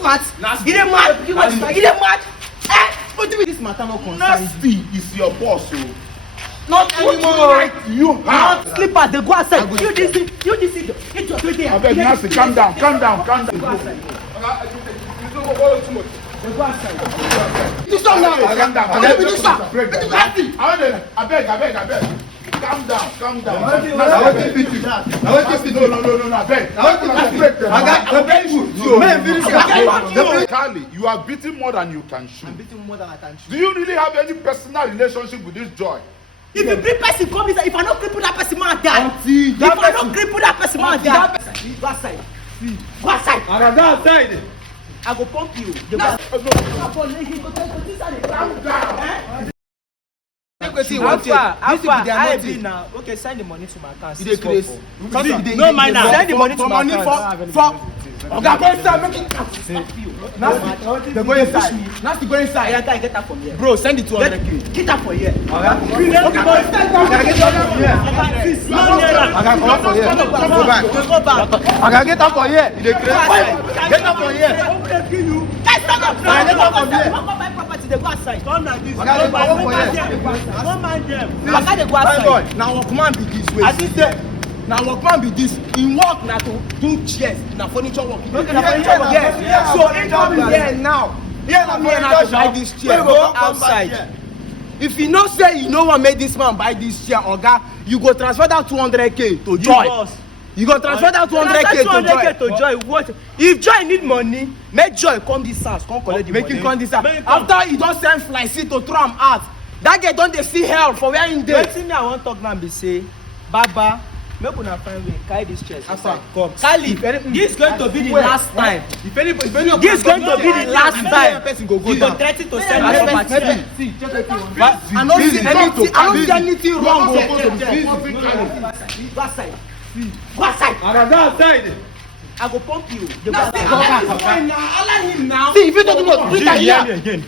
smart. He dey mad. He dey mad. What do with this matter no concern? Nasty is your boss, so. Not anymore. You have Slippers, they go outside. You this idiot. I beg Nasty, calm down. They go outside. Do something now. Calm down. I beg. Calm down. No, I beg. Kali, you are beating more than you can chew. I'm beating more than I can chew. Do you really have any personal relationship with this Joy? If a big person come inside, if I don't cripple that person, man die. If I don't cripple that person, man die. Go outside. Go outside. I go outside. I go pump you. Calm down. How be now? Okay, send the money to my account. No mind now. Send the money to my account. Oga, go inside, make it. Nasty, they go inside. Nasty, go inside. I can't get that from here. Bro, send it to 100K. Get that for here. Okay, go back. I can get that for here. Get that for here. Guys, stand up. Get that for here. They go outside. Come like this. Don't mind them. I can't go outside. Now workman be this way. I did say. Now workman be this. In work now to do chairs. Now furniture work. Okay, na furniture work. Yes. So it come here now. Here na me now to buy this chair. Go outside. If you know say you no wan make this man buy this chair, oga, you go transfer that 200K to Joy. You go transfer that 200K to Joy. What? If Joy need money, make Joy come this house, come collect the money. Make him come this house. After he don send fly seat to throw am out, that girl don dey see hell for where him dey. Wetin me I wan talk now be say, Baba, make una find way carry this chest outside. Come. Kali, this is going to be the last time. This is going to be the last time. You go threaten to sell my property. I no see anything wrong with Go outside. Go outside. I go outside. I go pump you. Allow him now. See, if you don't know, bring that here. Again.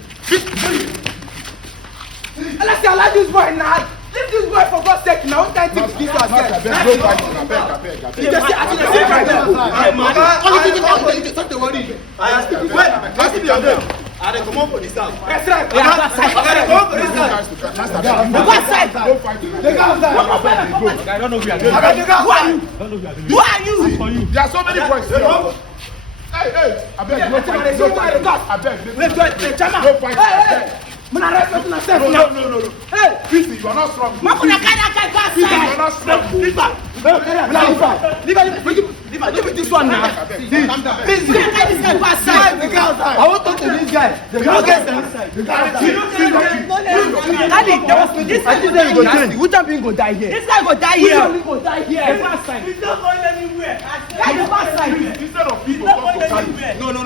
Allow this boy now. Leave this boy for God's sake now. What kind of things this was said? I beg. I dey come up for this house. That's right. Go outside. I don't know who you are doing. Who are you? There are so many boys here. Hey, I beg, no fight. No. Hey, Fizzy, you are not strong. You are not strong. Leave this one now. Fizzy. I want to talk to this guy. You don't get them. Which time you go die here? This guy go die here. He's not going anywhere. Instead of people come to carry. No. You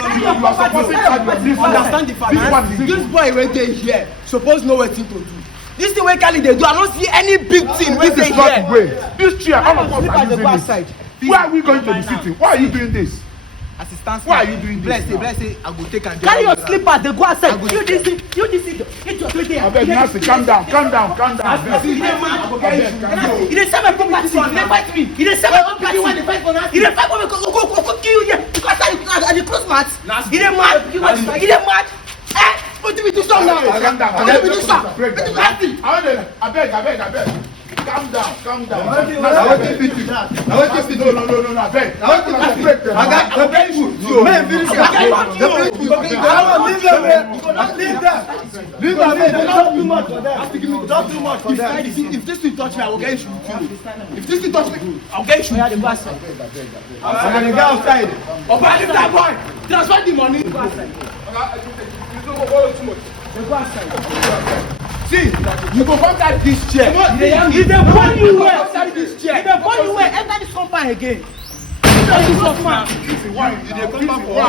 are supposed to carry this one. Understand the fact. This boy right there here suppose know what to do. This thing wey Kali dey do, I don't see any big thing. This is not the way. This chair, all of us are using it. Where are we going to be sitting? Why are you doing this? Assistance. Why are you doing this? Bless say, I go take and carry your slippers, they go outside. You this idiot. I beg, Nhasty, calm down. You dey sell my property. You dey fight me. You dey sell my property. You dey fight for me. Go kill you here. Because I dey close mouth. You dey mad. What do we do something now? Calm down. What do we do something? I beg. Calm down. No, I beg. Don't do much for them. If this thing touch me, I will get you. If this thing touch me, I'll get you. I'm gonna go outside. Leave that boy. Transfer the money. See, you go come carry this chair. If they burn you well, enter this compound again. Why? You dey come back for why?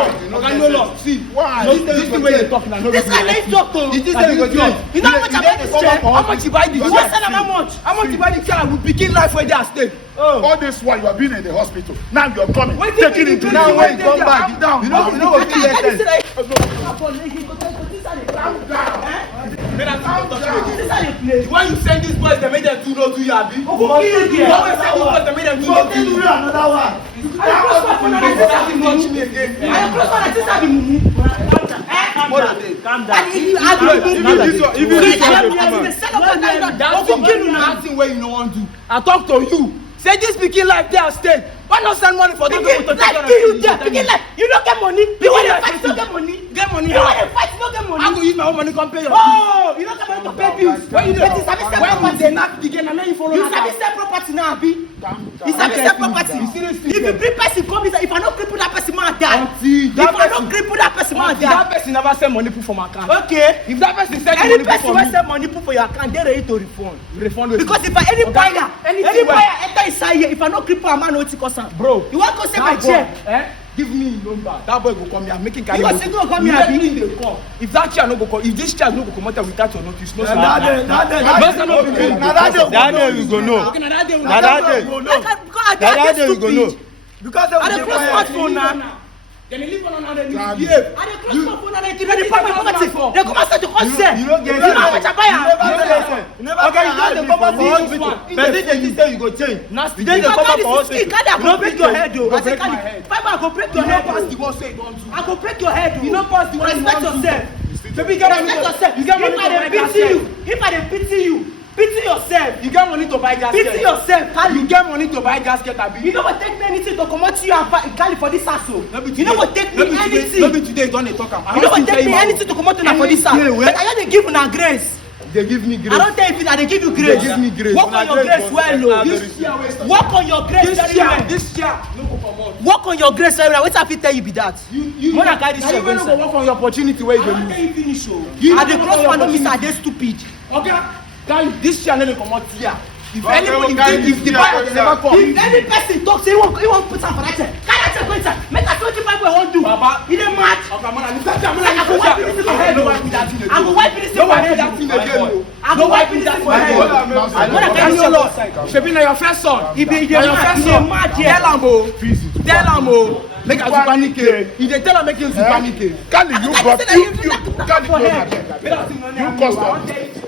See, why? This thing wey you talk now. This guy let talk to. You know how much I buy this chair? How much you buy this chair? You wan sell am how much? How much you buy this chair? I will begin life where they are staying. All this while you have been in the hospital. Now you are coming. Taking it Now when you come back, down. you know what you say. Calm down. Make that thing touch you again. This how you play. When you send these boys, they make them do no do you abi. Who kill you there? When you send these boys, they make them do no do you. Another one. I close my phone and I say that Touch me again. I close my phone and I say that mumu. Calm down. That thing where you no want to. I talk to you. Say this pikin life dey at stake. Why not send money for them people to take care of you there. Pikin like you don't get money. You want to fight, you don't get money. Get money. You want to fight, you don't get money. I go use my own money come pay your Oh, you don't get money to pay bills. When you But you sabi sell property. dey knack the game, and then you follow. You sabi sell property now, abi? You sabi sell property. If you bring person come inside, if I no cripple that person, man die. If I no cripple that person, man die. That person never send money put for my account. Okay. If that person send Any money put person for wey me, send money put for your account, they ready to refund. refund it. Because if any buyer enter inside here, if I no cripple am, man no take us am. Bro, You want to say my that check? boy, give me number. That boy go come here, make him carry. You go say go come here, abi? Dey come. If that chair no go come, if this chair no go come out without your notice, no sir. Na that day we go know. Okay, na that day. Na that day. That day we go know. Because I dey close my phone now. Dem dey leave on another Nah, behave. I dey close my phone and I dey report my property. They come outside to come sell. You no get You know how much I buy am? Okay, you don dey cover for hospital. Person dey think say you go change. Nasty. You don dey cover for hospital. I go break your head o. I say break my head. Fiber, I go break your You no head pass o. the one say you don do. I go break your head o. You no pass the one you Respect wan do. yourself. Baby, you get money Respect to yourself. you get money If to I buy dey gas pity head. you, if I dey pity you, pity yourself. You get money to buy gas Pity yourself, Kali. You get money to buy gasket abi. You no go take me anything to comot you and Kali for this house o. You no go take me anything. No be today you don dey talk am. You no go take me anything to comot una for this house. Any day, But I just dey give una grace. They give me grace. I don't tell you I dey give you grace. They give me grace. Work on your grace well o. Work on your grace very well. This chair no go comot. Work on your grace very well. Wetin I fit tell you be that? More than carry this na your you wey no grace. go work on your opportunity wey you I dey don lose. tell you finish o. You I no dey go cross work one on no mean say I opportunity. dey stupid. Okay, guy, this chair no dey comot here. If Okay, anybody okay, if the buyer dey never come. If any person talk say he wan put am for that chair, carry that chair go inside. Make I show you pipe wey I wan do. Baba, e dey mad. Okay, man, leave that chair. I go wipe this for head o. I go wipe this for head o. I go wipe this for head o. More than carry this your loss. Shebi na your first son. He dey Na your mad. first He dey son. mad here. Tell am o. Tell am o. Make I panic. He dey tell am make him panic. Kali, you got Kali, you cost am.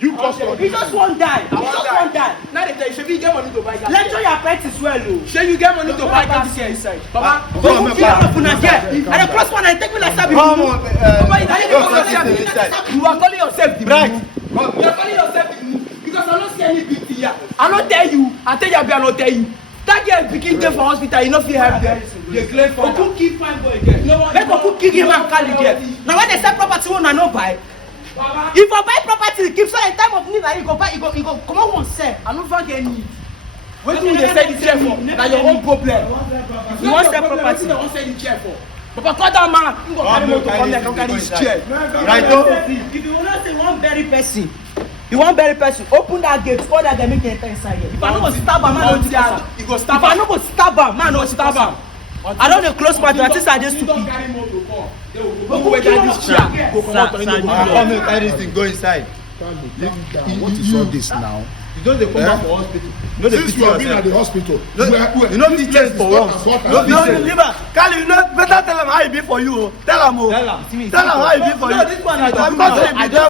You cost am. He just wan die. He just wan die. Now they tell you, shebi you get money to buy gas. Lecture your apprentice well o. Shey you get money to buy gas here inside. Baba, Go kill all of una there. And the cross one and take me like sabi. Come on, Baba, you dey go call sit yourself. inside. you are calling yourself the Right. You are calling yourself the because I no see any big thing here. I no tell you. I tell you, I no tell you. That girl pikin dey for hospital, you no fit help them. Dey claim for Oku kill fine boy there. Make Oku kill him and carry there. Na when they sell property wey una no buy. If you buy property, keep so in time of need na you go buy, you go comot one sell. I no find get need. Wetin you dey sell the chair for? Na your own problem. If You wan sell property. wetin you wan sell the chair for? Papa call that man. He go carry motor come here, come carry his chair. Right, oh. If you wanna say one bury person, you wan bury person, open that gate, call that guy make him enter inside here. If I no go stab am, man no go stab am. You go If stab I am. no go stab am, man no go stab am. I don dey close my door, I think say I dey You don stupid. carry motor come. They will go whether this chair go comot or e no go Come comot. make everything go inside. What is all this now? You don't dey come back for hospital. No dey Since pity you have been yourself. at the hospital, No, you no fit change for once. No fit change. Leave am. Kali, you know better tell am how e be for you o. Tell am o. Tell am. Tell am how e be for you. No, this one na Because say you be